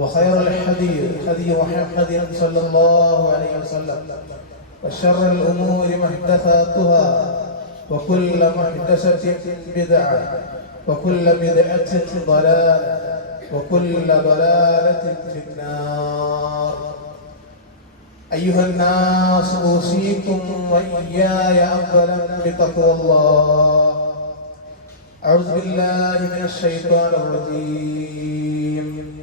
وخير الحديث هدي محمد صلى الله عليه وسلم وشر الأمور محدثاتها وكل محدثة بدعة وكل بدعة ضلالة وكل ضلالة في النار. أيها الناس أوصيكم وإياي أولا بتقوى الله. أعوذ بالله من الشيطان الرجيم.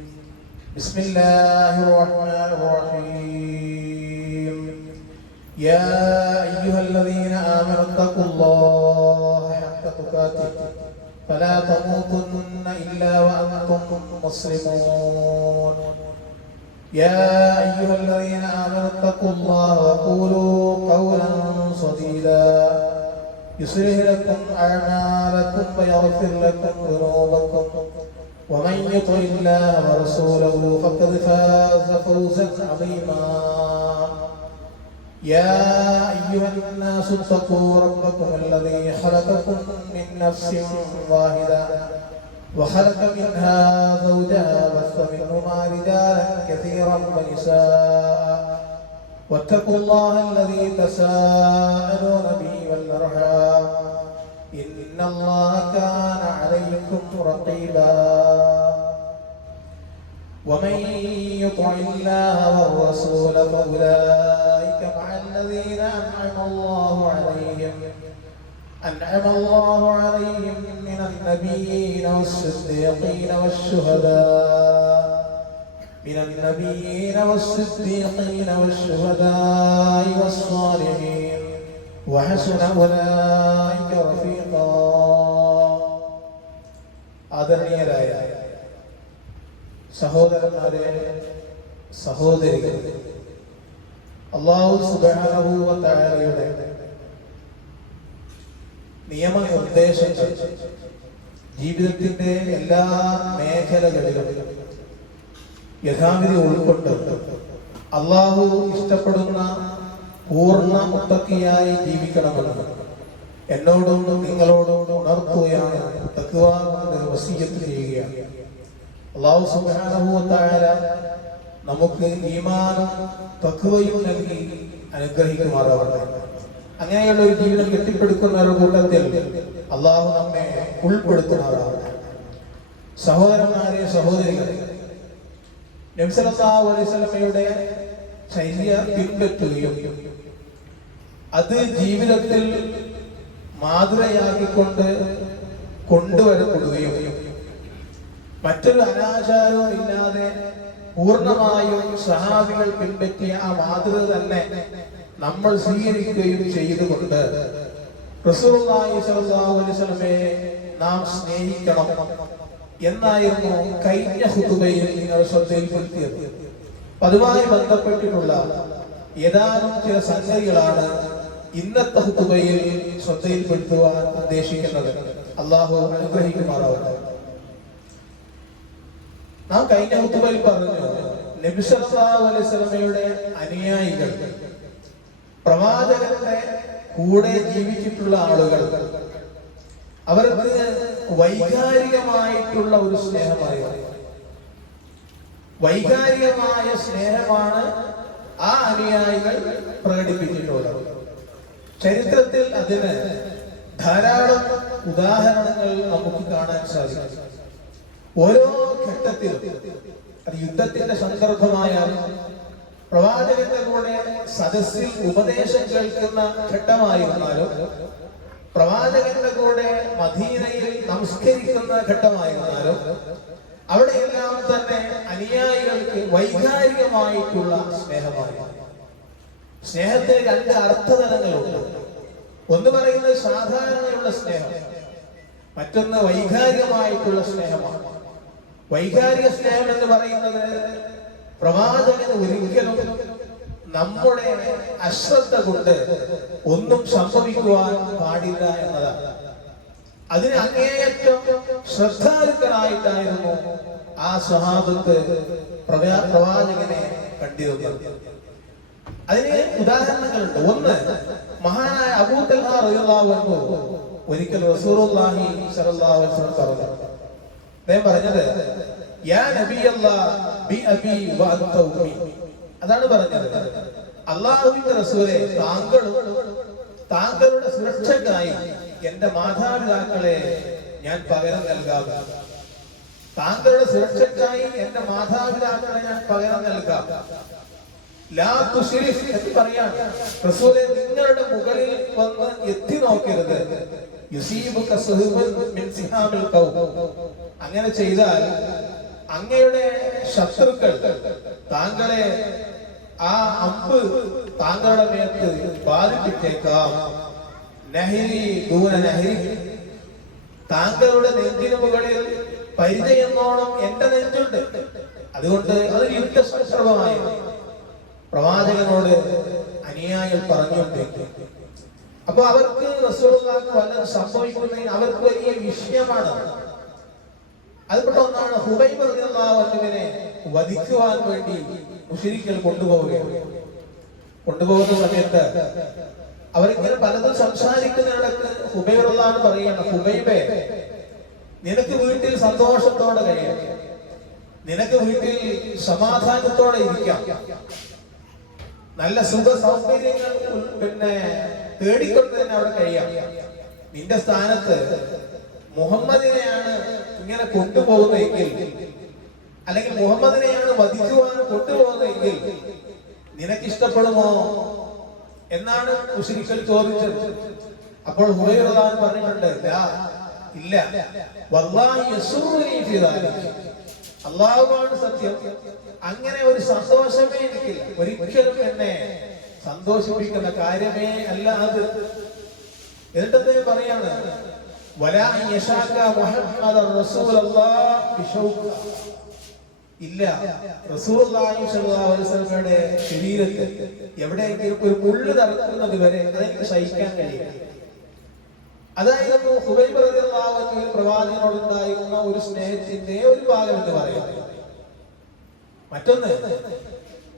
بسم الله الرحمن الرحيم يا أيها الذين آمنوا اتقوا الله حق تقاته فلا تموتن إلا وأنتم مسلمون يا أيها الذين آمنوا اتقوا الله وقولوا قولا سديدا يصلح لكم أعمالكم ويغفر لكم ذنوبكم ومن يطع الله ورسوله فقد فاز فوزا عظيما. يا أيها الناس اتقوا ربكم الذي خلقكم من نفس واحدة وخلق منها زوجها بث منهما رجالا كثيرا ونساء. واتقوا الله الذي تساءلون به والأرحام. ان الله كان عليكم رقيبا. ومن يطع الله والرسول فاولئك مع الذين انعم الله عليهم. أنعم الله عليهم من النبيين والصديقين والشهداء. من النبيين والصديقين والشهداء والصالحين. وحسن أولئك ആദരണീയരായ സഹോദരന്മാരെ സഹോദരികൾ അള്ളാഹു സുബാനഹൂവ താരയുടെ നിയമനിർദ്ദേശങ്ങൾ ജീവിതത്തിന്റെ എല്ലാ മേഖലകളിലും യഥാവിധി ഉൾക്കൊണ്ട് അള്ളാഹു ഇഷ്ടപ്പെടുന്ന പൂർണ മുത്തക്കിയായി ജീവിക്കണമെന്ന് എന്നോടും നിങ്ങളോടും ഉണർത്തുകയാണ് തക്കുവ വസീയത്ത് ചെയ്യുകയാണ് അള്ളാഹു സുബാനുഭവത്തായ നമുക്ക് ഈമാനും തക്കുവയും നൽകി അനുഗ്രഹിക്കുമാറാവട്ടെ. അങ്ങനെയുള്ള ഒരു ജീവിതം കെട്ടിപ്പടുക്കുന്ന ഒരു കൂട്ടത്തിൽ അള്ളാഹു നമ്മെ ഉൾപ്പെടുത്തുന്നവരാണ് സഹോദരന്മാരെ സഹോദരികളെ നംസലത്താവലിസലമയുടെ ശൈലിയ പിൻപറ്റുകയും അത് ജീവിതത്തിൽ മാതൃകയാക്കിക്കൊണ്ട് കൊണ്ടുവരപ്പെടുകയും മറ്റൊരു അനാചാരവും ഇല്ലാതെ പൂർണമായും സഹാബികൾ പിൻപറ്റിയ ആ മാതൃക തന്നെ നമ്മൾ സ്വീകരിക്കുകയും ചെയ്തുകൊണ്ട് റസൂലുള്ളാഹിയെ നാം സ്നേഹിക്കണം എന്നായിരുന്നു കഴിഞ്ഞ ഹുതുബയിൽ നിങ്ങൾ ശ്രദ്ധയിൽപ്പെടുത്തിയത്. അതുമായി ബന്ധപ്പെട്ടിട്ടുള്ള ഏതാനും ചില സംഗതികളാണ് ഇന്നത്തെ ഹുതുബയിൽ ശ്രദ്ധയിൽപ്പെടുത്തുവാൻ ഉദ്ദേശിക്കുന്നത്. അള്ളാഹു അനുഗ്രഹിക്കുമാറാവട്ടെ. നാം കഴിഞ്ഞ ഹുതുബയിൽ പറഞ്ഞു നബി സല്ലല്ലാഹു അലൈഹി വസല്ലമയുടെ അനുയായികൾ പ്രവാചകന്റെ കൂടെ ജീവിച്ചിട്ടുള്ള ആളുകൾ അവർക്ക് വൈകാരികമായിട്ടുള്ള ഒരു സ്നേഹമായി വൈകാരികമായ സ്നേഹമാണ് ആ അനുയായികൾ പ്രകടിപ്പിച്ചിട്ടുള്ളത്. ചരിത്രത്തിൽ അതിന് ധാരാളം ഉദാഹരണങ്ങൾ നമുക്ക് കാണാൻ സാധിക്കും. ഓരോ ഘട്ടത്തിലും അത് യുദ്ധത്തിന്റെ സന്ദർഭമായാലും പ്രവാചകന്റെ കൂടെ സദസ്സിൽ ഉപദേശം കേൾക്കുന്ന ഘട്ടമായിരുന്നാലും പ്രവാചകന്റെ കൂടെ മദീനയിൽ നമസ്കരിക്കുന്ന ഘട്ടമായിരുന്നാലും അവിടെയെല്ലാം തന്നെ അനുയായികൾക്ക് വൈകാരികമായിട്ടുള്ള സ്നേഹമായി സ്നേഹത്തെ രണ്ട് അർത്ഥതലങ്ങളുണ്ട്. ഒന്ന് പറയുന്നത് സാധാരണയുള്ള സ്നേഹം. മറ്റൊന്ന് വൈകാരികമായിട്ടുള്ള സ്നേഹമാണ്. വൈകാരിക സ്നേഹം എന്ന് പറയുന്നത് പ്രവാചകന് ഒരിക്കലും നമ്മുടെ അശ്രദ്ധ കൊണ്ട് ഒന്നും സംഭവിക്കുവാൻ പാടില്ല എന്നതാണ്. അതിന് അങ്ങേയറ്റം ശ്രദ്ധാലുക്കളായിട്ടായിരുന്നു ആ സ്വഹാബത്ത് പ്രവാചകനെ കണ്ടിരുന്നത്. അതിന് ഉദാഹരണങ്ങളുണ്ട്. ഒന്ന് മഹാനായ അൻഹു ഒരിക്കൽ റസൂലുള്ളാഹി സ്വല്ലല്ലാഹു അലൈഹി വസല്ലം പറഞ്ഞു. അദ്ദേഹം പറഞ്ഞത് യാ നബിയല്ലാ ബി അബി വ അൻത ഉമ്മി. അതാണ് പറഞ്ഞത്. അള്ളാഹുവിന്റെ റസൂലെ താങ്കളും താങ്കളുടെ സുരക്ഷയ്ക്കായി എന്റെ മാതാപിതാക്കളെ ഞാൻ പകരം നൽകാം. താങ്കളുടെ സുരക്ഷയ്ക്കായി എന്റെ മാതാപിതാക്കളെ ഞാൻ പകരം നൽകാം. എന്ന് നിങ്ങളുടെ മുകളിൽ വന്ന് എത്തി നോക്കരുത്. അങ്ങനെ ചെയ്താൽ അങ്ങയുടെ ശത്രുക്കൾ താങ്കളെ ആ അമ്പ് താങ്കളുടെ മേത്ത് ബാധിപ്പിച്ചേക്കാം. നഹരി ദൂര നഹരി. താങ്കളുടെ നെഞ്ചിന് മുകളിൽ പരിചയെന്നോണം എന്റെ നെഞ്ചുണ്ട്. അതുകൊണ്ട് അത് യുദ്ധ യുദ്ധസംശ്രമമായി പ്രവാചകനോട് അനുയായികൾ പറഞ്ഞുകൊണ്ടേക്ക് അപ്പൊ അവർക്ക് റസൂലുള്ളാഹിക്ക് വല്ലതും സംഭവിക്കുന്നതിന് അവർക്ക് വലിയ വിഷയമാണ്. അതുകൊണ്ട് ഒന്നാണ് ഹുബൈ റളിയല്ലാഹുവിനെ വധിക്കുവാൻ വേണ്ടി മുഷരിക്കൽ കൊണ്ടുപോവുകയാണ്. കൊണ്ടുപോകുന്ന സമയത്ത് അവരിങ്ങനെ പലതും സംസാരിക്കുന്നിടത്ത് ഹുബൈബ് പറയുന്നത് ഹുബൈബേ നിനക്ക് വീട്ടിൽ സന്തോഷത്തോടെ കഴിയാം. നിനക്ക് വീട്ടിൽ സമാധാനത്തോടെ ഇരിക്കാം. നല്ല സുഖ സൗകര്യങ്ങൾ പിന്നെ തേടിക്കൊണ്ട് തന്നെ അവിടെ കഴിയാം. നിന്റെ സ്ഥാനത്ത് മുഹമ്മദിനെയാണ് ഇങ്ങനെ കൊണ്ടുപോകുന്നതെങ്കിൽ അല്ലെങ്കിൽ മുഹമ്മദിനെയാണ് വധിക്കുവാൻ കൊണ്ടുപോകുന്നതെങ്കിൽ നിനക്ക് ഇഷ്ടപ്പെടുമോ എന്നാണ് മുസ്ലിക്കൽ ചോദിച്ചത്. അപ്പോൾ ഹുബൈറുല്ലാൻ പറഞ്ഞിട്ടുണ്ട് "ലാ, ഇല്ല. വല്ലാഹി യസൂറുനി ഫീ ദാലിക." സത്യം. അങ്ങനെ ഒരു സന്തോഷമേ എനിക്കില്ല. ഒരിക്കലും എന്നെ സന്തോഷിപ്പിക്കുന്ന കാര്യമേ അല്ല അത്. എന്നിട്ട് പറയാണ്. ഇല്ല വസല്ലമയുടെ ശരീരത്തിൽ എവിടെയെങ്കിലും ഒരു മുള്ളു തറക്കുന്നത് വരെ അതെനിക്ക് സഹിക്കാൻ കഴിയില്ല. അതായത് പ്രവാചകനോടുണ്ടായിരുന്ന ഒരു സ്നേഹത്തിന്റെ ഒരു ഭാഗം എന്ന് പറയുന്നത് മറ്റൊന്ന്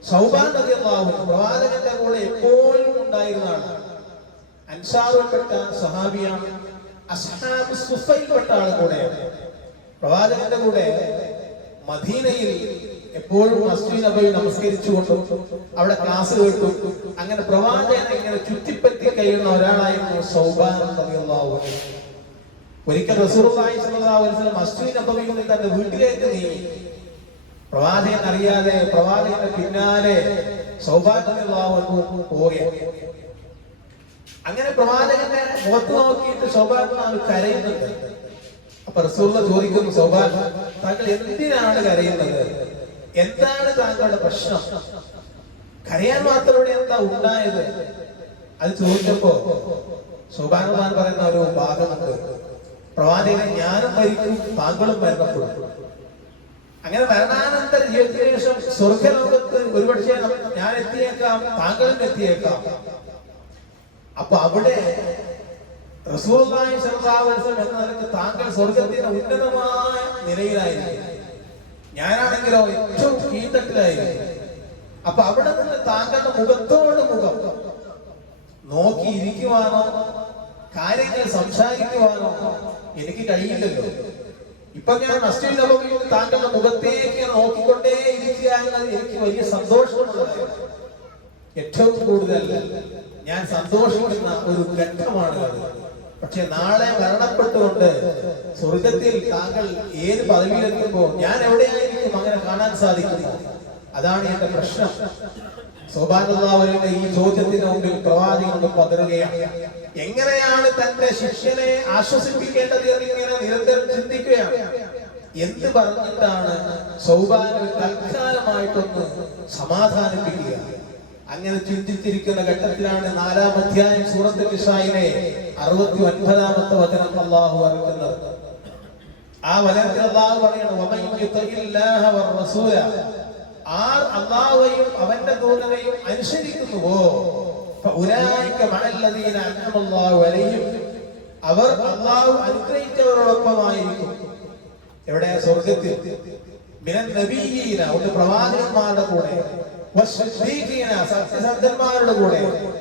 സൗബാൻ അൻഹു പ്രവാചകന്റെ കൂടെ എപ്പോഴും ഉണ്ടായിരുന്നതാണ്. അൻസാറിൽപ്പെട്ട സഹാബിയാണ് അസ്ഹാബ് സുഫയിൽപ്പെട്ട ആൾ കൂടെ. പ്രവാചകന്റെ കൂടെ മദീനയിൽ എപ്പോഴും മസ്ജിദ് നബി നമസ്കരിച്ചുകൊണ്ടും അവിടെ ക്ലാസ് കേട്ടു അങ്ങനെ പ്രവാചകനെ ഇങ്ങനെ ചുറ്റിപ്പറ്റി കഴിയുന്ന ഒരാളായിരുന്നു സൗബാൻ അൻഹു. ഒരിക്കൽ റസൂർ മസ്ജിദ് നിന്ന് തന്റെ വീട്ടിലേക്ക് നീങ്ങി. പ്രവാചകൻ അറിയാതെ പ്രവാചകന്റെ പിന്നാലെ അൻഹു പോവുകയാണ്. അങ്ങനെ പ്രവാചകന്റെ മുഖത്ത് നോക്കിയിട്ട് സൗഭാഗ്യം കരയുന്നുണ്ട്. അപ്പൊ റസൂള്ള ചോദിക്കുന്നു സൗഭാഗ്യം താങ്കൾ എന്തിനാണ് കരയുന്നത്? എന്താണ് താങ്കളുടെ പ്രശ്നം? കരയാൻ മാത്രം ഇവിടെ എന്താ ഉണ്ടായത്? അത് ചോദിച്ചപ്പോ സൗഭാഗ്യമാൻ പറയുന്ന ഒരു ഭാഗമുണ്ട് പ്രവാചകൻ ഞാനും മരിക്കും താങ്കളും മരണപ്പെടും. അങ്ങനെ മരണാനന്തര ജീവിതത്തിന് ശേഷം സ്വർഗലോകത്ത് ഒരുപക്ഷെ ഞാൻ എത്തിയേക്കാം താങ്കളും എത്തിയേക്കാം അപ്പൊ അവിടെ വസല്ലം എന്ന നിലയ്ക്ക് താങ്കൾ സ്വർഗത്തിന്റെ ഉന്നതമായ നിലയിലായിരിക്കും. ഞാനാണെങ്കിലോ ഏറ്റവും കീഴ്ത്തട്ടിലായിരിക്കും. അപ്പൊ അവിടെ നിന്ന് താങ്കളുടെ മുഖത്തോട് മുഖം നോക്കിയിരിക്കുവാനോ കാര്യങ്ങൾ സംസാരിക്കുവാനോ എനിക്ക് കഴിയില്ലല്ലോ. ഇപ്പൊ ഞാൻ മസ്ജിദ് നബവിയിൽ താങ്കളുടെ മുഖത്തേക്ക് നോക്കിക്കൊണ്ടേ ഇരിക്കുക എനിക്ക് വലിയ സന്തോഷമുള്ള ഏറ്റവും കൂടുതൽ ഞാൻ സന്തോഷപ്പെടുന്ന ഒരു ഘട്ടമാണ് പക്ഷെ നാളെ മരണപ്പെട്ടുകൊണ്ട് സ്വർഗത്തിൽ താങ്കൾ ഏത് പദവിയിലെത്തുമ്പോ ഞാൻ എവിടെയായിരിക്കും അങ്ങനെ കാണാൻ സാധിക്കുന്നു അതാണ് എന്റെ പ്രശ്നം. ഈ ചോദ്യത്തിന് മുമ്പിൽ പ്രവാചകനോട് പതറുകയാണ്. എങ്ങനെയാണ് തന്റെ ശിഷ്യനെ ആശ്വസിപ്പിക്കേണ്ടത് എന്നിങ്ങനെ നിരന്തരം ചിന്തിക്കുകയാണ്. എന്ത് പറഞ്ഞിട്ടാണ് സൗഭാഗ്യം തൽക്കാലമായിട്ടൊന്ന് സമാധാനിപ്പിക്കുക? അങ്ങനെ ചിന്തിച്ചിരിക്കുന്ന ഘട്ടത്തിലാണ് നാലാം അധ്യായം സൂറത്ത് നിസായിലെ അറുപത്തി ഒൻപതാമത്തെ വചനം അള്ളാഹു അറിയിക്കുന്നത്. ആ വചനത്തിൽ അള്ളാഹു പറയണം ആർ അള്ളാഹുവെയും അവന്റെ ദൂതനെയും അനുസരിക്കുന്നുവോ? അവർ അള്ളാഹു അനുഗ്രഹിച്ചവരോടൊപ്പമായിരിക്കും. എവിടെ? സ്വർഗത്തിൽ ഒരു പ്രവാചകന്മാരുടെ കൂടെ. സത്യസന്ധന്മാരുടെ കൂടെ.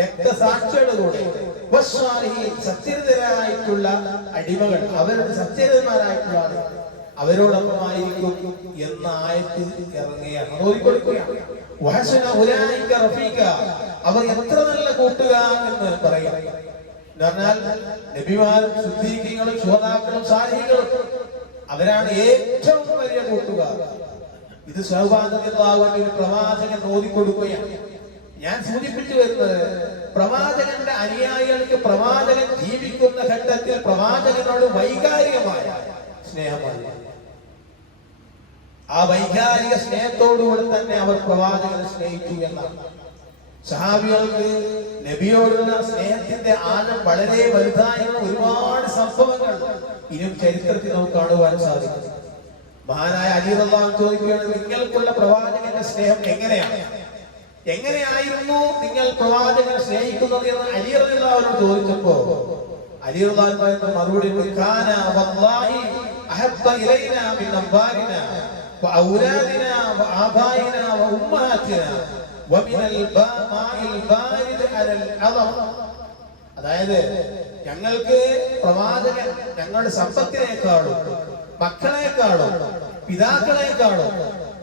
രക്തസാക്ഷിയുടെ കൂടെ. സത്യരതരായിട്ടുള്ള അടിമകൾ. അവരുടെ സത്യരതന്മാരായിട്ടുള്ള ആളുകൾ അവരോടൊപ്പമായിരിക്കും എന്ന ആയത്തിൽ ഇറങ്ങിയ അത് ഓതിക്കൊടുക്കുകയാണ് വഹശന ഉലായിക റഫീക അവർ എത്ര നല്ല കൂട്ടുകാർ എന്ന് പറയാം. പറഞ്ഞാൽ നബിമാരും ശുദ്ധീകങ്ങളും ശ്രോതാക്കളും സാഹികളും അവരാണ് ഏറ്റവും വലിയ കൂട്ടുകാർ. ഇത് സൗഭാഗ്യത്തിന് പ്രവാചകൻ ഓതിക്കൊടുക്കുകയാണ് ഞാൻ സൂചിപ്പിച്ചു വരുന്നത് പ്രവാചകന്റെ അനുയായികൾക്ക് പ്രവാചകൻ ജീവിക്കുന്ന ഘട്ടത്തിൽ പ്രവാചകനോട് വൈകാരികമായ സ്നേഹമാണ്. ആ വൈകാരിക സ്നേഹത്തോടുകൂടെ തന്നെ അവർ പ്രവാചകനെ സ്നേഹിച്ചു എന്നാണ്. സഹാബികൾക്ക് നബിയോടുള്ള സ്നേഹത്തിന്റെ ആഴം വളരെ വലുതായുള്ള ഒരുപാട് സംഭവങ്ങൾ ഇനിയും ചരിത്രത്തിൽ നമുക്ക് കാണുവാൻ സാധിക്കും. മഹാനായ അലി റള്ളാഹു ചോദിക്കുകയാണ് നിങ്ങൾക്കുള്ള പ്രവാചകന്റെ സ്നേഹം എങ്ങനെയാണ്? എങ്ങനെയായിരുന്നു നിങ്ങൾ പ്രവാചകനെ സ്നേഹിക്കുന്നത് എന്ന് അലി റളിയല്ലാഹുവിനോട് ചോദിച്ചപ്പോ അലി പറയുന്ന മറുപടി കാന وآبائنا وأمهاتنا ومن الماء البارد على العظم അതായത് ഞങ്ങൾക്ക് പ്രവാചകൻ ഞങ്ങളുടെ സമ്പത്തിനേക്കാളും മക്കളെക്കാളും പിതാക്കളെക്കാളും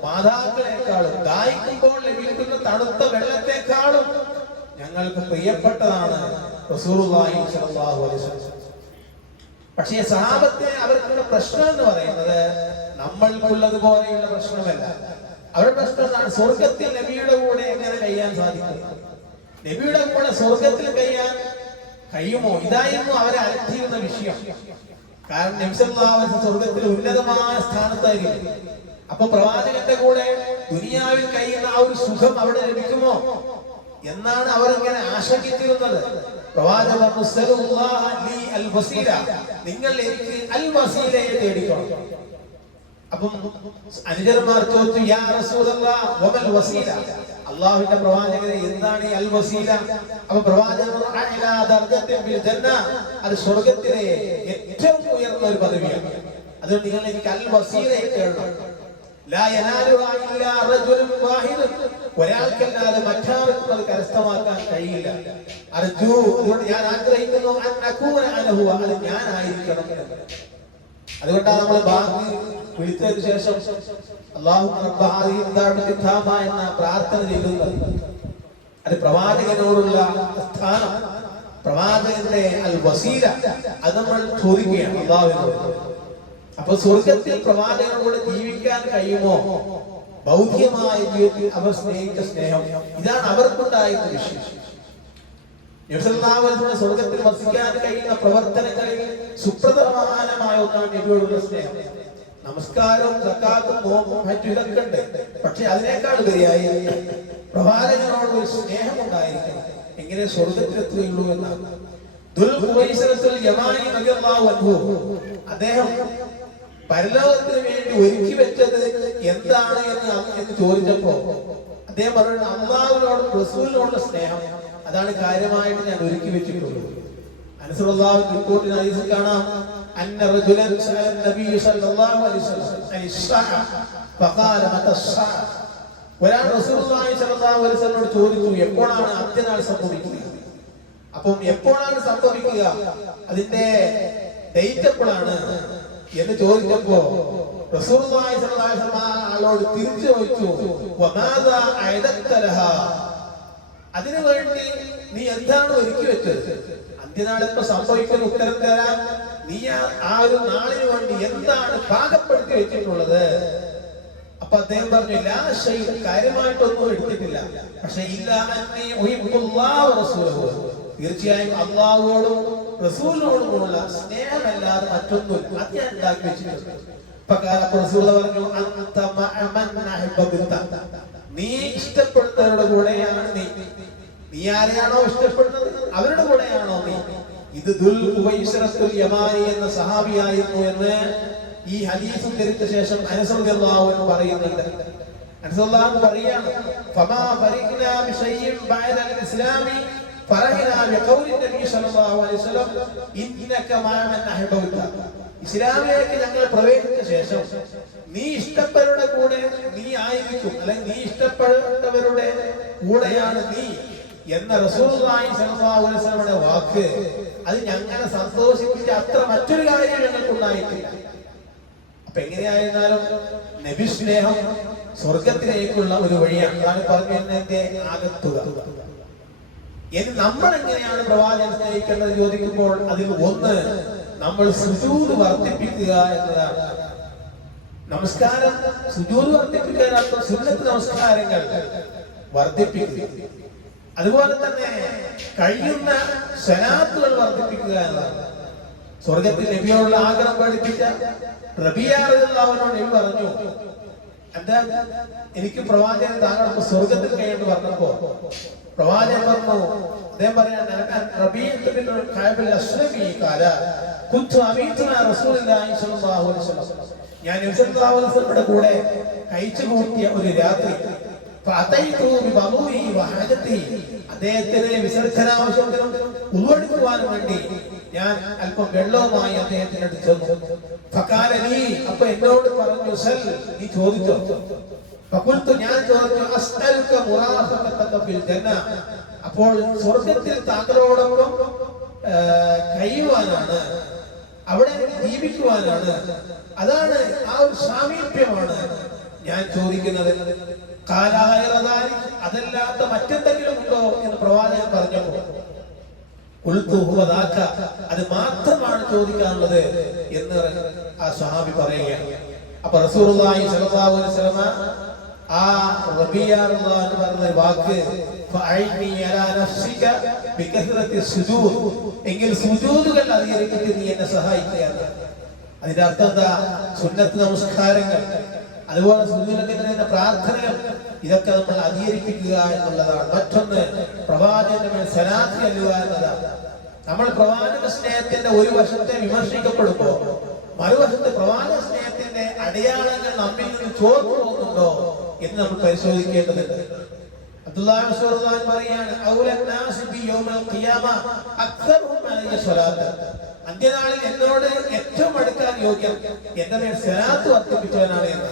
മാതാക്കളെക്കാളും ദാഹിക്കുമ്പോൾ ലഭിക്കുന്ന തണുത്ത വെള്ളത്തെക്കാളും ഞങ്ങൾക്ക് പ്രിയപ്പെട്ടതാണ് പക്ഷേ സഹാബത്തെ അവർക്കുള്ള പ്രശ്നം എന്ന് പറയുന്നത് നമ്മൾക്കുള്ളത് പോലെയുള്ള പ്രശ്നമല്ല. അവരുടെ പ്രശ്നം എന്താണ് സ്വർഗത്തിൽ നബിയുടെ കൂടെ എങ്ങനെ കഴിയാൻ സാധിക്കും? നബിയുടെ കൂടെ സ്വർഗത്തിൽ കഴിയാൻ കഴിയുമോ? ഇതായിരുന്നു അവരെ അലട്ടിയിരുന്ന വിഷയം. കാരണം നബിസല്ലാവൻ സ്വർഗത്തിൽ ഉന്നതമായ സ്ഥാനത്തായിരിക്കും അപ്പൊ പ്രവാചകന്റെ കൂടെ ദുനിയാവിൽ കഴിയുന്ന ആ ഒരു സുഖം അവിടെ ലഭിക്കുമോ? എന്നാണ് അവർ ഇങ്ങനെ ആശങ്കിച്ചിരുന്നത് പ്രവാചകൻ. നിങ്ങൾ എനിക്ക് അൽ വസീലയെ തേടിക്കണം അപ്പം അനുജന്മാർ ചോദിച്ചു യാ റസൂലല്ലാഹ് വസീല അള്ളാഹുവിന്റെ പ്രവാചകനെ എന്താണ് ഈ അൽ വസീല അപ്പൊ പ്രവാചകൻ. അത് സ്വർഗത്തിലെ ഏറ്റവും ഉയർന്ന ഒരു പദവിയാണ് അതുകൊണ്ട് നിങ്ങൾ എനിക്ക് അൽ വസീലയെ വാഹിദുൻ. ഒരാൾക്കല്ലാതെ മറ്റാർക്കും അത് കരസ്ഥമാക്കാൻ കഴിയില്ല അർജു അതുകൊണ്ട് ഞാൻ ആഗ്രഹിക്കുന്നു അത് ഞാനായിരിക്കണം. അതുകൊണ്ടാണ് നമ്മൾ ബാങ്ക് വിളിച്ചതിന് ശേഷം അള്ളാഹു എന്ന പ്രാർത്ഥന ചെയ്തത്? അത് പ്രവാചകനോടുള്ള സ്ഥാനം. പ്രവാചകന്റെ അൽ വസീല അത് നമ്മൾ ചോദിക്കുകയാണ് അള്ളാഹുവിനോട്. അപ്പൊ സ്വർഗത്തിൽ പ്രവാചകനോട് ജീവിക്കാൻ കഴിയുമോ? ബൗദ്ധ്യമായ ജീവിതത്തിൽ അവർ സ്നേഹിച്ച സ്നേഹം. ഇതാണ് അവർക്കുണ്ടായിരുന്ന വിശേഷം സ്വർഗത്തിൽ വസിക്കാൻ കഴിയുന്ന പ്രവർത്തനങ്ങളിൽ സുപ്രധാനമായ ഒന്നാണ് നബിയോടുള്ള സ്നേഹം. നമസ്കാരവും സക്കാത്തും നോമ്പും മറ്റും ഇതൊക്കെ ഉണ്ട് പക്ഷെ അതിനേക്കാൾ ഉപരിയായി പ്രവാചകനോട് ഒരു സ്നേഹം ഉണ്ടായിരിക്കണം. എങ്ങനെ സ്വർഗത്തിലെത്തുകയുള്ളൂ എന്നാണ് അദ്ദേഹം പരലോകത്തിന് വേണ്ടി ഒരുക്കി വെച്ചത് എന്താണ് എന്ന് എന്ന് ചോദിച്ചപ്പോ അദ്ദേഹം പറയുന്നത് അള്ളാഹുവിനോടും റസൂലിനോടുള്ള സ്നേഹം. അതാണ് കാര്യമായിട്ട് ഞാൻ ഒരുക്കി വെച്ചിട്ടുള്ളത്. അനുസൃതാവ് റിപ്പോർട്ടിന് ഹദീസിൽ കാണാം അന്ന سأل النبي صلى സല്ലല്ലാഹു അലൈഹി വസല്ലം അനി الساعة؟ ഫഖാല متى الساعة؟ ഒരാൾ റസൂലുള്ളാഹി സ്വല്ലല്ലാഹു അലൈഹി വസല്ലമയോട് ചോദിച്ചു എപ്പോഴാണ് അന്ത്യനാൾ സംഭവിക്കുക? അപ്പം എപ്പോഴാണ് സംഭവിക്കുക? അതിന്റെ ഡേറ്റ് എപ്പോഴാണ്? എന്ന് ചോദിച്ചപ്പോ റസൂലുള്ളാഹി സ്വല്ലല്ലാഹു അലൈഹി വസല്ലം ആളോട് തിരിച്ചു ചോദിച്ചു വമാദാ അയദത്ത ലഹാ? അതിനു വേണ്ടി നീ എന്താണ് ഒരുക്കി വെച്ചത്? അന്ത്യനാൾ എപ്പോ സംഭവിക്കുന്ന ഉത്തരം തരാൻ നീ ആ- ഒരു നാളിന് വേണ്ടി എന്താണ് പാകപ്പെടുത്തി വെച്ചിട്ടുള്ളത്? അപ്പൊ അദ്ദേഹം പറഞ്ഞു ലാ ഷൈ കാര്യമായിട്ടൊന്നും എടുത്തിട്ടില്ല. പക്ഷെ തീർച്ചയായും അള്ളാഹുവോടും റസൂലിനോടുമുള്ള സ്നേഹമല്ലാതെ മറ്റൊന്നും അത് ഞാൻ ഉണ്ടാക്കി വെച്ചിട്ടുണ്ട്. നീ ഇഷ്ടപ്പെടുന്നവരുടെ കൂടെയാണ് നീ. നീ ആരെയാണോ ഇഷ്ടപ്പെടുന്നത്? അവരുടെ കൂടെയാണോ നീ? ഇത് ദുൽ ഉവൈസറത്തുൽ യമാനി എന്ന സഹാബിയായിരുന്നു എന്ന് ഈ ഹദീസും ധരിച്ച ശേഷം അനസല്ലാഹു എന്ന് പറയുന്നുണ്ട്. അനസല്ലാഹു പറയാണ് ഫമാ ഫരിഖ്നാ ബിശൈഇൻ ബഅദൽ ഇസ്ലാമി ഫറഹിനാ ബിഖൗലി നബി സല്ലല്ലാഹു അലൈഹി വസല്ലം ഇന്നക മഅ മൻ അഹ്ബബ്ത. ഇസ്ലാമിലേക്ക് ഞങ്ങൾ പ്രവേശിച്ച ശേഷം നീ ഇഷ്ടപ്പെടുന്ന കൂടെ നീ ആയിരിക്കും അല്ലെങ്കിൽ നീ ഇഷ്ടപ്പെട്ടവരുടെ കൂടെയാണ് നീ എന്ന റസൂലുള്ളാഹി സ്വല്ലല്ലാഹു അലൈഹി വസല്ലമയുടെ വാക്ക് അത് ഞങ്ങളെ സന്തോഷിപ്പിച്ച അത്ര മറ്റൊരു കാര്യം ഞങ്ങൾക്ക് ഉണ്ടായിട്ടില്ല അപ്പൊ എങ്ങനെയായിരുന്നാലും നബി സ്നേഹം സ്വർഗത്തിലേക്കുള്ള ഒരു വഴിയാണ്. അതാണ് പറഞ്ഞതിന്റെ ആകത്തുക. ഇനി നമ്മൾ എങ്ങനെയാണ് പ്രവാചകൻ സ്നേഹിക്കേണ്ടത് ചോദിക്കുമ്പോൾ അതിൽ ഒന്ന് നമ്മൾ സുജൂത് വർദ്ധിപ്പിക്കുക എന്നതാണ്. നമസ്കാരം സുജൂത് വർദ്ധിപ്പിക്കുക സുന്നത്ത് നമസ്കാരങ്ങൾ വർദ്ധിപ്പിക്കുക. അതുപോലെ തന്നെ കഴിയുന്ന ശനാത്തുകൾ വർദ്ധിപ്പിക്കുക എന്നതാണ്. സ്വർഗത്തിൽ നബിയോടുള്ള ആഗ്രഹം പഠിപ്പിച്ച റബിയാറുള്ളവനോട് നബി പറഞ്ഞു എന്താ? എനിക്ക് പ്രവാചകൻ താങ്കൾ സ്വർഗത്തിൽ കഴിയേണ്ടി പറഞ്ഞപ്പോ പ്രവാചകൻ പറഞ്ഞു അദ്ദേഹം വസല്ലം. ഞാൻ കൂടെ കഴിച്ചു കൂട്ടിയ ഒരു രാത്രി അദ്ദേഹത്തിന് വിസർജനാവശ്യം ഉൾവെടുക്കുവാനും വേണ്ടി ഞാൻ അല്പം വെള്ളവുമായി അദ്ദേഹത്തിന് അടുത്ത് നീ അപ്പൊ എന്നോട് പറഞ്ഞു സൽ നീ ചോദിച്ചോ? ഫഖുൽതു ഞാൻ ചോദിച്ചു അസ്അലുക മുറാഫഖതക ഫിൽ ജന്ന. അപ്പോൾ സ്വർഗത്തിൽ താങ്കളോടൊപ്പം കഴിയുവാനാണ് അവിടെ ജീവിക്കുവാനാണ്. അതാണ് ആ ഒരു സാമീപ്യമാണ് ഞാൻ ചോദിക്കുന്നത്. കാലായതായി അതല്ലാത്ത മറ്റെന്തെങ്കിലും ഉണ്ടോ എന്ന് പ്രവാചകൻ പറഞ്ഞപ്പോൾ ഉൽത്തു ഹുവ ദാക. അത് മാത്രമാണ് ചോദിക്കാനുള്ളത് എന്ന് ആ സ്വാമി പറയുകയാണ് അപ്പൊ റസൂലുള്ളാഹി സ്വല്ലല്ലാഹു അലൈഹി വസല്ലമ ആ റബിയ അൻഹു പറഞ്ഞ വാക്ക് എങ്കിൽ സുജൂദുകൾ അധികരിപ്പിച്ച് നീ എന്നെ സഹായിക്കുകയാണ്. അതിന്റെ അർത്ഥം എന്താ സുന്നത്ത് നമസ്കാരങ്ങൾ അതുപോലെ പറയുന്ന പ്രാർത്ഥനകൾ ഇതൊക്കെ നമ്മൾ അധികരിപ്പിക്കുക എന്നുള്ളതാണ്. മറ്റൊന്ന് പ്രവാചകന്റെ മേൽ സലാത്തി അല്ലുക എന്നതാണ് നമ്മൾ പ്രവാചക സ്നേഹത്തിന്റെ ഒരു വശത്തെ വിമർശിക്കപ്പെടുമ്പോ മറുവശത്ത് പ്രവാചക സ്നേഹത്തിന്റെ അടയാളങ്ങൾ നമ്മിൽ നിന്ന് ചോർന്നു പോകുന്നുണ്ടോ എന്ന് നമ്മൾ പരിശോധിക്കേണ്ടതുണ്ട്. അബ്ദുല്ലാഹ് അന്ത്യനാളിൽ എന്നോട് ഏറ്റവും അടുക്കാൻ യോഗ്യം എന്റെ സ്വലാത്ത് വർദ്ധിപ്പിച്ചവനാണ് എന്ന്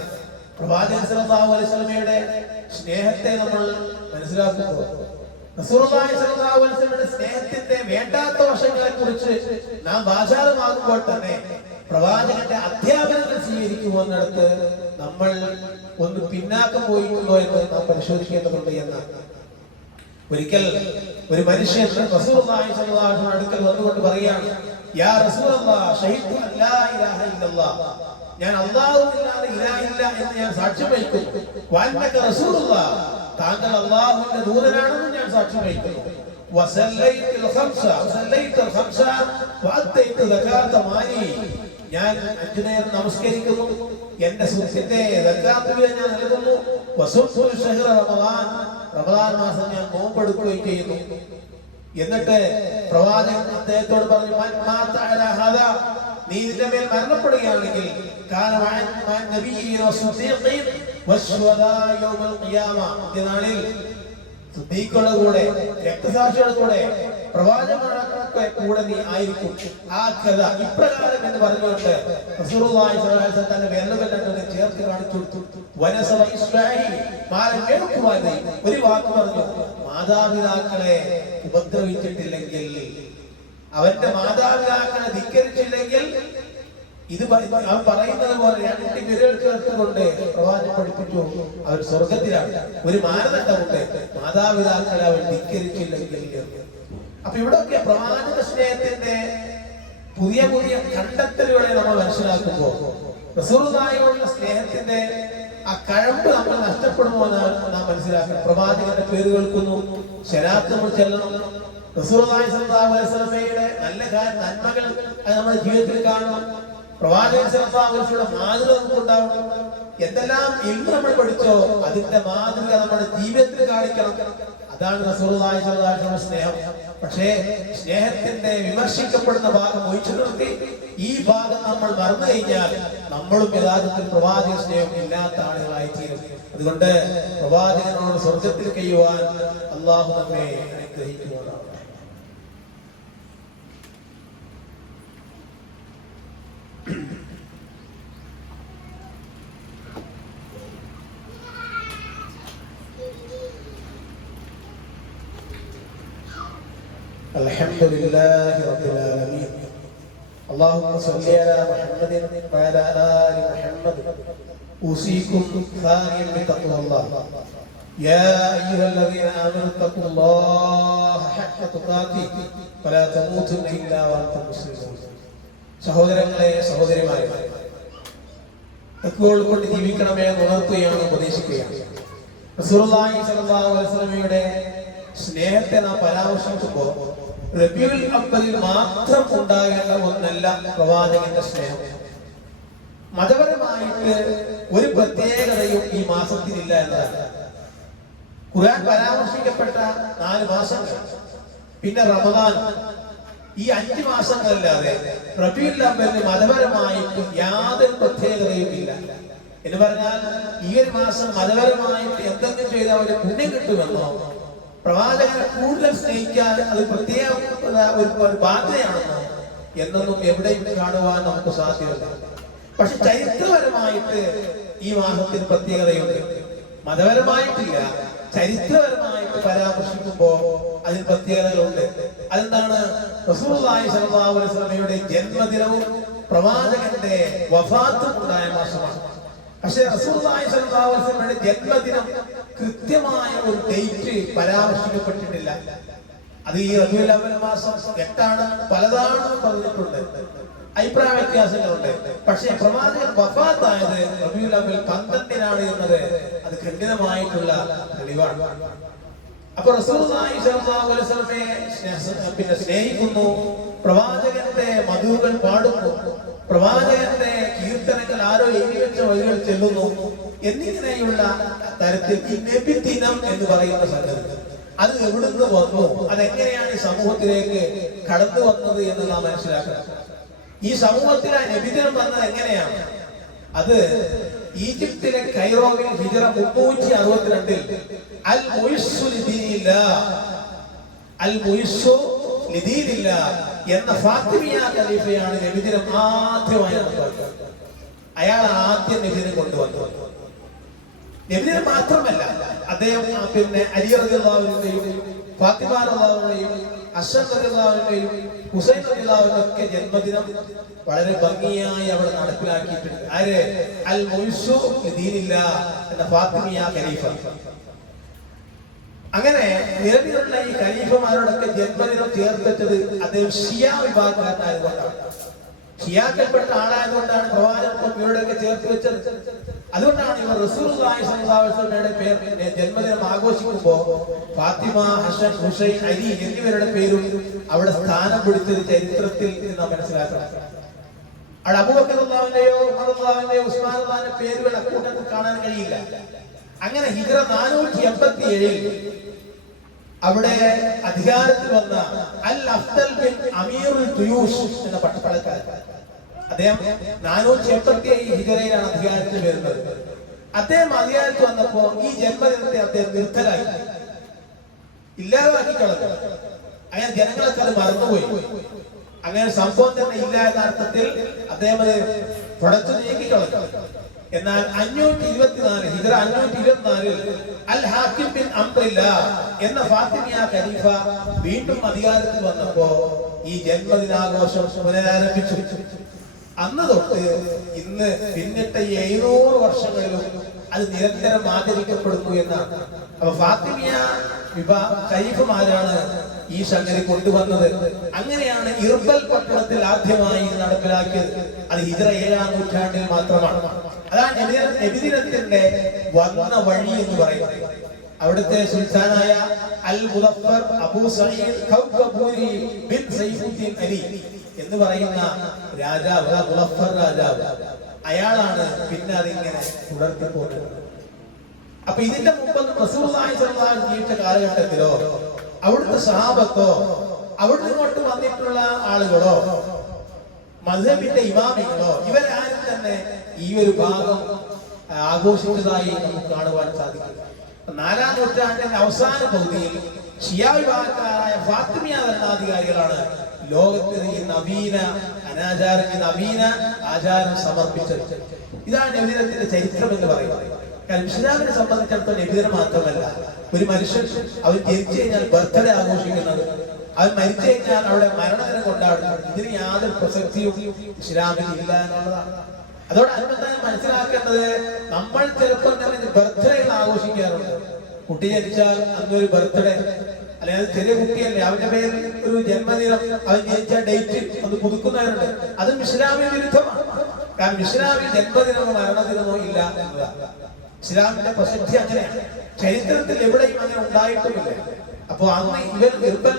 പ്രവാചകൻ സല്ലല്ലാഹു അലൈഹി വസല്ലമയുടെ സ്നേഹത്തെ നമ്മൾ മനസ്സിലാക്കുമ്പോൾ റസൂലുള്ളാഹി സല്ലല്ലാഹു അലൈഹി വസല്ലമയുടെ സ്നേഹത്തിന്റെ വേണ്ടാത്ത വശങ്ങളെ കുറിച്ച് നാം വാചാലമാകുമ്പോൾ തന്നെ പ്രവാചകന്റെ അധ്യാപനങ്ങൾ സ്വീകരിക്കുമെന്നിടത്ത് നമ്മൾ ഒന്ന് പിന്നാക്കം പോയിട്ടുണ്ടോ എന്ന് നാം പരിശോധിക്കേണ്ടതുണ്ട് എന്നാണ് ഒരിക്കൽ ഒരു മനുഷ്യൻ റസൂലുള്ളാഹി സല്ലല്ലാഹു അലൈഹി വസല്ലം അടുക്കൽ വന്നുകൊണ്ട് പറയാണ് യാ റസൂലല്ലാഹ് ഷഹീദു അല്ലാ ഇലാഹ ഇല്ലല്ലാഹ് ഞാൻ അല്ലാഹു ഇല്ല ഇല്ല എന്ന് ഞാൻ സാക്ഷ്യം വഹിക്കുന്നു. റസൂലുള്ളാഹ് താങ്കൾ അല്ലാഹുവിന്റെ ദൂതനാണെന്ന് ഞാൻ സാക്ഷ്യം വഹിക്കുന്നു. ഞാൻ അഞ്ചു നമസ്കരിക്കുന്നു. എന്റെ സുഖത്തെ ഞാൻ നൽകുന്നു. റമദാൻ. മാസം ഞാൻ നോമ്പെടുക്കുകയും ചെയ്യുന്നു. എന്നിട്ട് പ്രവാചകൻ അദ്ദേഹത്തോട് പറഞ്ഞു നീ ഇതിന്റെ മേൽ മരണപ്പെടുകയാണെങ്കിൽ കൂടെ രക്തസാക്ഷികളുടെ കൂടെ നീ ആയിരിക്കും. ആ കഥ ഇപ്രകാരം എന്ന് പറഞ്ഞുകൊണ്ട് തന്റെ രണ്ടും ചേർത്ത് കാണിച്ചു കൊടുത്തു. ഒരു വാക്ക് പറഞ്ഞു. മാതാപിതാക്കളെ ഉപദ്രവിച്ചിട്ടില്ലെങ്കിൽ അവന്റെ മാതാപിതാക്കളെ ധിക്കരിച്ചില്ലെങ്കിൽ ഇത് അവൻ പറയുന്നത് പോലെ ഞാൻ കുട്ടി വിരലെടുത്തുകൊണ്ട് പ്രവാചകൻ പഠിപ്പിച്ചു. അവർ സ്വർഗത്തിലാണ് ഒരു മാനദണ്ഡമുണ്ട്. മാതാപിതാക്കളെ അവൻ ധിക്കരിച്ചില്ലെങ്കിൽ. അപ്പൊ ഇവിടെയൊക്കെ പ്രവാചക സ്നേഹത്തിന്റെ പുതിയ പുതിയ കണ്ടെത്തലുകളെ നമ്മൾ മനസ്സിലാക്കുമ്പോൾ റസൂറുദായോടുള്ള സ്നേഹത്തിന്റെ ആ കഴമ്പ് നമ്മൾ നഷ്ടപ്പെടുമോ എന്നാണ് നാം മനസ്സിലാക്കുന്നത് പ്രവാചകന്റെ പേര് കേൾക്കുന്നു. ശരാത്ത് നമ്മൾ ചെല്ലണം. വസല്ലമയുടെ നല്ല നന്മകൾ നമ്മുടെ ജീവിതത്തിൽ കാണണം. പ്രവാചകൻ വസല്ലമയുടെ മാതൃക നമുക്ക് ഉണ്ടാവണം എന്തെല്ലാം ഇന്ന് നമ്മൾ പഠിച്ചോ അതിന്റെ മാതൃക നമ്മുടെ ജീവിതത്തിൽ കാണിക്കണം. അതാണ് അലൈഹി വസല്ലമയുടെ സ്നേഹം. പക്ഷേ സ്നേഹത്തിന്റെ വിമർശിക്കപ്പെടുന്ന ഭാഗം ഒഴിച്ചു നിർത്തി ഈ ഭാഗം നമ്മൾ മറന്നു കഴിഞ്ഞാൽ നമ്മളും യഥാർത്ഥത്തിൽ പ്രവാചക സ്നേഹം ഇല്ലാത്ത ആളുകളായി തീരും അതുകൊണ്ട് പ്രവാചകനോട് സ്വർഗത്തിൽ കഴിയുവാൻ അള്ളാഹു നമ്മെ അനുഗ്രഹിക്കുവാനാണ് الحمد لله رب العالمين اللهم صل على محمد وعلى ال محمد اوصيكم ثانيا بتقوى الله يا ايها الذين امنوا اتقوا الله حق تقاته ولا تموتن الا وانتم مسلمون സഹോദരങ്ങളെ സഹോദരിമാരെ തക്കുകൾ കൊണ്ട് ജീവിക്കണമേ എന്ന് ഉണർത്തുകയാണ് ഉപദേശിക്കുകയാണ് റസൂലുള്ളാഹി സ്വല്ലല്ലാഹു അലൈഹി വസല്ലമയുടെ സ്നേഹത്തെ നാം പരാമർശിക്കുമ്പോൾ മാത്രം ഉണ്ടാകേണ്ട ഒന്നല്ല പ്രവാചകന്റെ സ്നേഹം. മതപരമായിട്ട് ഒരു പ്രത്യേകതയും ഈ മാസത്തിലില്ല എന്നതാണ്. ഖുർആൻ പരാമർശിക്കപ്പെട്ട നാല് മാസങ്ങൾ പിന്നെ റമദാൻ. ഈ അഞ്ച് മാസങ്ങളല്ലാതെ മതപരമായിട്ടും മതപരമായിട്ട് യാതൊരു പ്രത്യേകതയും ഇല്ല. എന്ന് പറഞ്ഞാൽ ഈ ഒരു മാസം മതപരമായിട്ട് എന്തെങ്കിലും ചെയ്താൽ ഒരു പുണ്യം കിട്ടുമെന്നോ പ്രവാചകനെ കൂടുതൽ സ്നേഹിക്കാൻ അത് പ്രത്യേക ഒരു ബാധ്യതയാണെന്ന് എന്നൊന്നും എവിടെയും കാണുവാൻ നമുക്ക് സാധ്യമല്ല. പക്ഷെ ചരിത്രപരമായിട്ട് ഈ മാസത്തിന് പ്രത്യേകതയുണ്ട്. മതപരമായിട്ടില്ല. ചരിത്രപരമായിട്ട് പരാമർശിക്കുമ്പോ അതിന് പ്രത്യേകതകളുണ്ട്. അതെന്താണ്? വസല്ലമയുടെ ജന്മദിനവും പ്രവാചകന്റെ വഫാത്തും ഉണ്ടായ മാസമാണ്. പക്ഷെ വസല്ലമയുടെ ജന്മദിനം കൃത്യമായ ഒരു ഡേറ്റ് പരാമർശിക്കപ്പെട്ടിട്ടില്ല. അത് ഈ റബീഉൽ അവ്വൽ മാസം എട്ടാണ് പലതാണ് പറഞ്ഞിട്ടുണ്ട്. അഭിപ്രായ വ്യത്യാസങ്ങളുണ്ട്. പക്ഷേ പ്രവാചകൻ വഫാത്തായത് റബീഉൽ അവ്വൽ പന്ത്രണ്ടിനാണ് എന്നത് അത് ഖണ്ഡിതമായിട്ടുള്ള തെളിവാണ്. അപ്പൊ സ്നേഹ- പിന്നെ സ്നേഹിക്കുന്നു. പ്രവാചകന്റെ മധുകൾ പാടുന്നു. പ്രവാചകന്റെ കീർത്തനങ്ങൾ ആരോ എഴുതി വഴികൾ ചെല്ലുന്നു. എന്നിങ്ങനെയുള്ള തരത്തിൽ എന്ന് പറയുന്ന സംഗതി. അത് എവിടുന്ന് വന്നു? അതെങ്ങനെയാണ് ഈ സമൂഹത്തിലേക്ക് കടന്നു വന്നത് എന്ന് നാം മനസ്സിലാക്കണം. ഈ സമൂഹത്തിൽ ആ നബിദിനം വന്നത് എങ്ങനെയാണ്? അത് ഈജിപ്തിലെ കൈറോവിൽ ഹിജറ മുന്നൂറ്റി അറുപത്തിരണ്ടിൽ അൽ മൊയ്സു ലിദീനില്ല അൽ മൊയ്സു ലിദീനില്ല എന്ന ഫാത്തിമിയ ഖലീഫയാണ് നബിദിനം ആദ്യമായി അയാൾ ആദ്യം നബിദിനം കൊണ്ടുവന്നു. നബിദിനം മാത്രമല്ല അദ്ദേഹം പിന്നെ അലി റളിയല്ലാഹുവിന്റെയും ഫാത്തിമ റളിയല്ലാഹുവിന്റെയും അശ്വൻ റളിയല്ലാഹുവിന്റെയും ഹുസൈൻ ഒക്കെ ജന്മദിനം വളരെ ഭംഗിയായി അവിടെ നടപ്പിലാക്കിയിട്ടുണ്ട്. ആര്? അൽ മൊയ്സു ദീനില്ല എന്ന ഫാത്തിമിയ ഖലീഫ. അങ്ങനെ നിലവിലുള്ള ഈ ഖലീഫമാരോടൊക്കെ ജന്മദിനം ചേർത്തിട്ടത് അദ്ദേഹം ഷിയ വിഭാഗക്കാരനായതുകൊണ്ടാണ്. ഷിയാക്കൽപ്പെട്ട ആളായതുകൊണ്ടാണ് പ്രവാചകത്വം ഇവരുടെയൊക്കെ ചേർത്ത് വെച്ചത്. അതുകൊണ്ടാണ് ഇവർ അലൈഹി വസല്ലമയുടെ പേർ ജന്മദിനം ആഘോഷിക്കുമ്പോൾ ഫാത്തിമ ഹസൻ ഹുസൈൻ അലി എന്നിവരുടെ പേരും അവിടെ സ്ഥാനം പിടിച്ചത് ചരിത്രത്തിൽ നിന്ന് മനസ്സിലാക്കണം. അവിടെ അബൂബക്കർ ഉസ്മാൻ അള്ളാഹിന്റെ പേരുകൾ അക്കൂട്ടത്തിൽ കാണാൻ കഴിയില്ല. അങ്ങനെ ഹിജറ നാനൂറ്റി എൺപത്തി ഏഴിൽ അവിടെ അധികാരത്തിൽ വന്ന അൽ അഫ്തൽ ബിൻ അമീറുൽ തുയൂസ് എന്ന പട്ടപ്പടക്കാരൻ അദ്ദേഹം നാനൂറ്റി എൺപത്തി ഏഴ് ഹിജറയിലാണ് അധികാരത്തിൽ വരുന്നത്. അദ്ദേഹം അധികാരത്തിൽ വന്നപ്പോ ഈ ജന്മദിനത്തെ അദ്ദേഹം നിർത്തലായി. ഇല്ലാതാക്കി കളഞ്ഞു അങ്ങനെ ജനങ്ങളൊക്കെ അത് മറന്നുപോയി. അങ്ങനെ സംഭവം തന്നെ ഇല്ല എന്ന അർത്ഥത്തിൽ അദ്ദേഹം അത് തുടച്ചു നീക്കി കളഞ്ഞു എന്നാൽ അഞ്ഞൂറ്റി ഇരുപത്തിനാല് ഹിജറ അഞ്ഞൂറ്റി ഇരുപത്തിനാലിൽ അൽ ഹാക്കിം ബിൻ അംറില്ല എന്ന ഫാത്തിമിയ ഖലീഫ വീണ്ടും അധികാരത്തിൽ വന്നപ്പോ ഈ ജന്മദിനാഘോഷം പുനരാരംഭിച്ചു. അന്ന് തൊട്ട് ഇന്ന് പിന്നിട്ട എഴുന്നൂറ് വർഷങ്ങളിലും അത് നിരന്തരം ആചരിക്കപ്പെടുന്നു എന്നാണ്. അപ്പൊ ഫാത്തിമിയ വിഭാ ഈ സംഗതി കൊണ്ടുവന്നത്. അങ്ങനെയാണ് ഇർബൽ പട്ടണത്തിൽ ആദ്യമായി നടപ്പിലാക്കിയത്. അത് ഹിജറ ഏഴാം നൂറ്റാണ്ടിൽ മാത്രമാണ്. അതാണ് എതിരത്തിന്റെ വന്ന വഴി എന്ന് പറയുന്നത്. അവിടുത്തെ സുൽത്താനായ അൽ മുദഫർ അബൂ അലി എന്ന് പറയുന്ന രാജാവ് മുദഫർ രാജാവ് അയാളാണ് പിന്നെ അതിങ്ങനെ തുടർത്തി പോകുന്നത് അപ്പൊ ഇതിന്റെ മുമ്പ് റസൂലുള്ളാഹി അലൈഹി ജീവിച്ച കാലഘട്ടത്തിലോ അവിടുത്തെ സഹാബത്തോ അവിടുന്ന് ഇങ്ങോട്ട് വന്നിട്ടുള്ള ആളുകളോ മധുബിന്റെ ഇമാമികളോ ഇവരാരും തന്നെ ഈ ഒരു ഭാഗം ആഘോഷിച്ചതായി നമുക്ക് കാണുവാൻ സാധിക്കും. നാലാം നൂറ്റാണ്ടിന്റെ അവസാന പകുതിയിൽ ഷിയാ വിഭാഗക്കാരായ ഫാത്തിമിയ ഭരണാധികാരികളാണ് ലോകത്തിന് ഈ നവീന അനാചാരം നവീന ആചാരം സമർപ്പിച്ചത്. ഇതാണ് നബിദിനത്തിന്റെ ചരിത്രം എന്ന് പറയുന്നത്. ഇസ്ലാമിനെ സംബന്ധിച്ചിടത്തോളം നബിദിനം മാത്രമല്ല ഒരു മനുഷ്യൻ അവൻ ജനിച്ചു കഴിഞ്ഞാൽ ബർത്ത്ഡേ ആഘോഷിക്കുന്നത് അവൻ മരിച്ചു കഴിഞ്ഞാൽ അവിടെ മരണദിനം കൊണ്ടാടുന്നത് ഇതിന് യാതൊരു പ്രസക്തിയും ഇസ്ലാമിൽ ഇല്ല എന്നുള്ളതാണ്. അതോടനുബന്ധം മനസ്സിലാക്കേണ്ടത്? നമ്മൾ ചിലപ്പോൾ ബർത്ത്ഡേകൾ ആഘോഷിക്കാറുണ്ട്. കുട്ടി ജനിച്ചാൽ അന്നൊരു ബർത്ത്ഡേ. അല്ലെങ്കിൽ ചെറിയ കുട്ടിയല്ലേ അവന്റെ പേര് ഒരു ജന്മദിനം അവൻ ജനിച്ച ഡേറ്റ് അത് പുതുക്കുന്നവരുണ്ട്. അത് ഇസ്ലാമിന് വിരുദ്ധമാണ്. കാരണം ഇസ്ലാമിൽ ജന്മദിനമോ മരണദിനമോ ഇല്ല എന്നതാണ് ഇസ്ലാമിന്റെ പ്രസിദ്ധി അങ്ങനെയാണ്. ചരിത്രത്തിൽ എവിടെയും അങ്ങനെ ഉണ്ടായിട്ടുമില്ല. അപ്പോ അന്ന് ഇവർ ഇർബൽ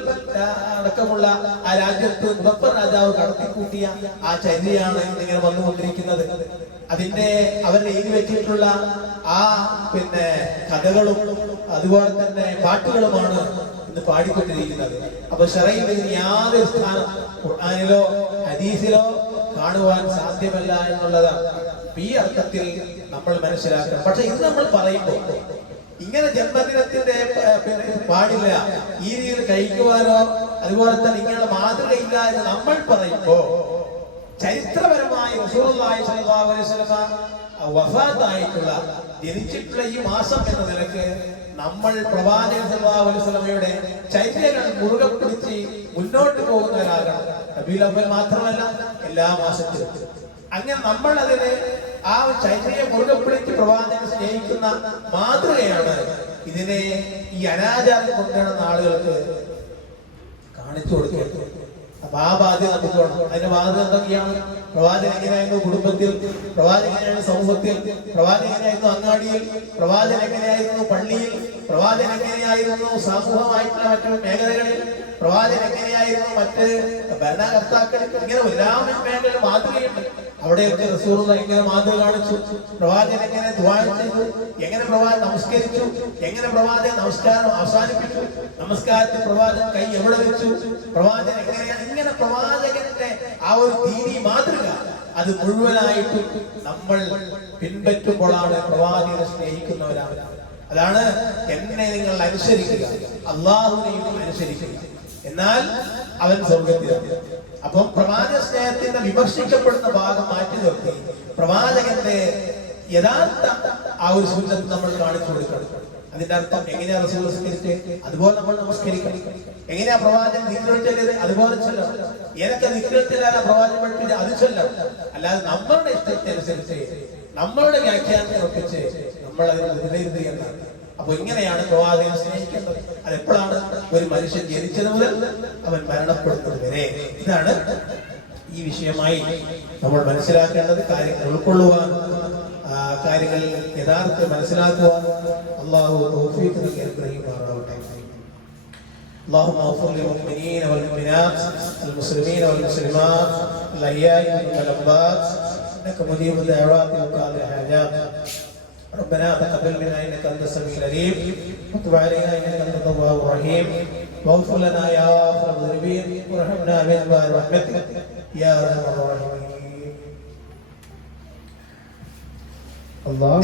അടക്കമുള്ള ആ രാജ്യത്ത് മുഹമ്മദ് രാജാവ് കടത്തിക്കൂട്ടിയ ആ ചര്യയാണ് ഇങ്ങനെ വന്നുകൊണ്ടിരിക്കുന്നത്. അതിന്റെ അവർ എഴുതി വെച്ചിട്ടുള്ള ആ പിന്നെ കഥകളും അതുപോലെ തന്നെ പാട്ടുകളുമാണ് ഇന്ന് പാടിക്കൊണ്ടിരിക്കുന്നത്. അപ്പൊ ഷറയിൽ യാതൊരു സ്ഥാനം ഖുർആാനിലോ ഹദീസിലോ കാണുവാൻ സാധ്യമല്ല എന്നുള്ളതാണ്. ഈ അർത്ഥത്തിൽ നമ്മൾ മനസ്സിലാക്കണം. പക്ഷെ ഇത് നമ്മൾ പറയുമ്പോൾ ഇങ്ങനെ ജന്മദിനത്തിന്റെ പാടില്ല. ഈ രീതിയിൽ കഴിക്കുവാനോ അതുപോലെ തന്നെ ഇങ്ങനെയുള്ള മാതൃകയില്ല എന്ന് നമ്മൾ പറയുമ്പോ ചരിത്രപരമായി വഫാത്തായിട്ടുള്ള ജനിച്ചിട്ടുള്ള ഈ മാസം എന്ന നിലയ്ക്ക് നമ്മൾ പ്രവാചകയുടെ ചര്യകൾ മുറുകെ പിടിച്ച് മുന്നോട്ട് പോകുന്നവരാകണം. റബീഉൽ അവ്വൽ മാത്രമല്ല എല്ലാ മാസത്തിലും. അങ്ങനെ നമ്മൾ അതിന് ആ ചൈതന്യ മുറുകെ പിടിച്ച് പ്രവാചകനെ സ്നേഹിക്കുന്ന മാതൃകയാണ് ഇതിനെ ഈ അനാചാരം കൊണ്ടുവരുന്ന ആളുകൾക്ക് കാണിച്ചു കൊടുക്കുക അപ്പൊ ആ ബാധ്യത നമുക്ക് വേണം അതിന്റെ ബാധ്യത എന്തൊക്കെയാണ്? പ്രവാചകൻ എങ്ങനെയായിരുന്നു കുടുംബത്തിൽ? പ്രവാചകൻ എങ്ങനെയായിരുന്നു സമൂഹത്തിൽ? പ്രവാചകൻ എങ്ങനെയായിരുന്നു അങ്ങാടിയിൽ? പ്രവാചകൻ എങ്ങനെയായിരുന്നു പള്ളിയിൽ? പ്രവാചകൻ എങ്ങനെയായിരുന്നു സമൂഹമായിട്ടുള്ള മറ്റു മേഖലകളിൽ? പ്രവാചകൻ എങ്ങനെയായിരുന്നു മറ്റ് ഭരണകർത്താക്കൾ ഇങ്ങനെ എല്ലാ മേഖലയിലും മാതൃകയുണ്ട്. അവിടെയൊക്കെ റസൂറുള്ള എങ്ങനെ മാതൃക കാണിച്ചു. പ്രവാചകൻ എങ്ങനെ ദ്വാരം ചെയ്തു? എങ്ങനെ പ്രവാചകൻ നമസ്കരിച്ചു? എങ്ങനെ പ്രവാചകൻ നമസ്കാരം അവസാനിപ്പിച്ചു? നമസ്കാരത്തിൽ പ്രവാചൻ കൈ എവിടെ വെച്ചു? പ്രവാചകൻ എങ്ങനെയാണ്? ഇങ്ങനെ പ്രവാചകന്റെ ആ ഒരു ദീനി മാതൃക അത് മുഴുവനായിട്ടും നമ്മൾ പിൻപറ്റുമ്പോഴാണ് പ്രവാചകനെ സ്നേഹിക്കുന്നവരാണ്. അതാണ് എന്നെ നിങ്ങൾ അനുസരിക്കുക. അള്ളാഹുനെയും അനുസരിക്കുക. എന്നാൽ അവൻ സ്വർഗത്തിലെത്തി അപ്പം പ്രവാചക സ്നേഹത്തിന്റെ വിമർശിക്കപ്പെടുന്ന ഭാഗം മാറ്റി നിർത്തി. പ്രവാചകന്റെ യഥാർത്ഥ ആ ഒരു സൂചന നമ്മൾ കാണിച്ചു കൊടുക്കണം. അതിന്റെ അർത്ഥം എങ്ങനെയാ റസൂൽ നമസ്കരിച്ചത് അതുപോലെ നമ്മൾ നമസ്കരിക്കണം. എങ്ങനെയാ പ്രവാചകൻ നിഗ്രഹം അതുപോലെ ചൊല്ലണം. ഏതൊക്കെ നിഗ്രഹം പ്രവാചകൻ പഠിപ്പിച്ചത്? അത് ചൊല്ലണം. അല്ലാതെ നമ്മളുടെ ഇഷ്ടത്തിനനുസരിച്ച് നമ്മളുടെ വ്യാഖ്യാനത്തെ ഒപ്പിച്ച് നമ്മൾ അതിനെ വിലയിരുത്തുകയാണ് അപ്പൊ ഇങ്ങനെയാണ് പ്രവാചകനെ സ്നേഹിക്കേണ്ടത് അതെപ്പോഴാണ് ഒരു മനുഷ്യൻ ജനിച്ചത് മുതൽ അവൻ മരണപ്പെടുന്നത് വരെ ഇതാണ് ഈ വിഷയമായി നമ്മൾ മനസ്സിലാക്കേണ്ടത് കാര്യങ്ങൾ ഉൾക്കൊള്ളുവാൻ ആ കാര്യങ്ങൾ യഥാർത്ഥ മനസ്സിലാക്കുവാൻ അള്ളാഹു തൗഫീഖ് നൽകി അനുഗ്രഹിക്കുമാറാവട്ടെ اللهم اغفر للمؤمنين والمؤمنات المسلمين والمسلمات الاحياء منهم والاموات انك مجيب الدعوات وقاضي الحاجات ربنا تقبل منا إنك أنت السميع العليم. وتب علينا إنك أنت التواب الرحيم. واغفر لنا يا غافر الذنوبين وارحمنا بانواع رحمتك يا أرحم الراحمين. الله